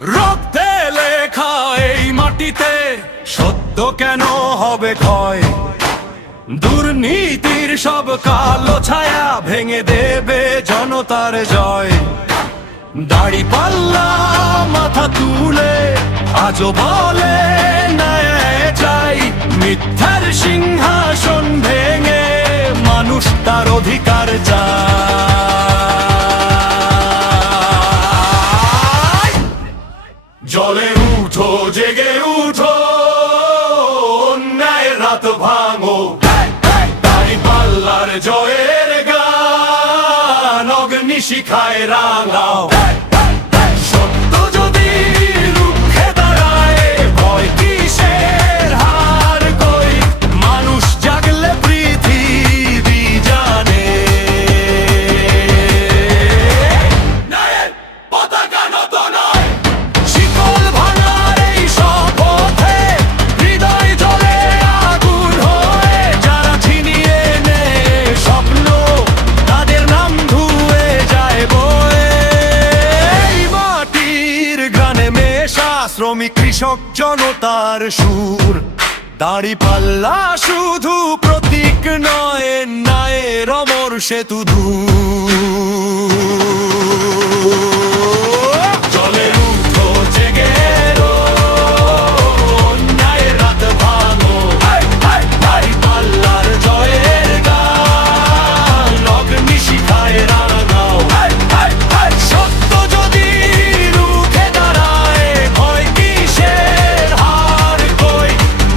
রক্তে লেখা এই মাটিতে সত্য কেন হবে ক্ষয়? দুর্নীতির সব কালো ছায়া ভেঙে দেবে জনতার জয়। দাড়িপাল্লা মাথা তুলে আজও বলে ন্যায় চাই। মিথ্যার সিংহাসন ভেঙে মানুষ তার অধিকার চায়। জলে উঠো, জেগে উঠো, অন্যায়ের রাত ভাঙো। দাড়িপাল্লার জয়ের গান অগ্নি শিখায় রাঙাও। সত্য যদি রুখে দাঁড়ায়, ভয় কিসের? হার কই? মানুষ জাগলে পৃথিবী জানে। ন্যায়ের পতাকা নত নয়, শিকল ভাঙার এই শপথে হৃদয় জ্বলে আগুন হয়ে। যারা ছিনিয়ে নেয় স্বপ্ন, তাদের নাম ধুয়ে যায় বয়ে। এই মাটির গানে মেশা শ্রমিক কৃষক জনতার সুর। দাড়িপাল্লা শুধু প্রতীক নয়, ন্যায়ের অমর সেতু দূর। জলে উঠো, জেগে এলো, অন্যায়ের রাত ভাঙো। দাড়িপাল্লার জয়ের গান অগ্নি শিখায় রাঙাও। সত্য যদি রুখে দাঁড়ায়, ভয় কিসের? হার কই?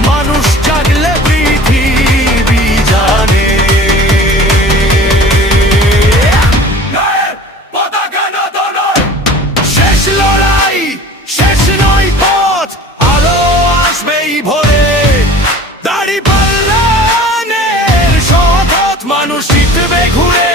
মানুষ জাগলে পৃথিবী জানে। ন্যায়ের পতাকা নত নয়, শেষ লড়াই, শেষ নয় পথ, আলো আসবেই ভোরে। দাড়িপাল্লার শপথ, মানুষ জিতবে ঘুরে।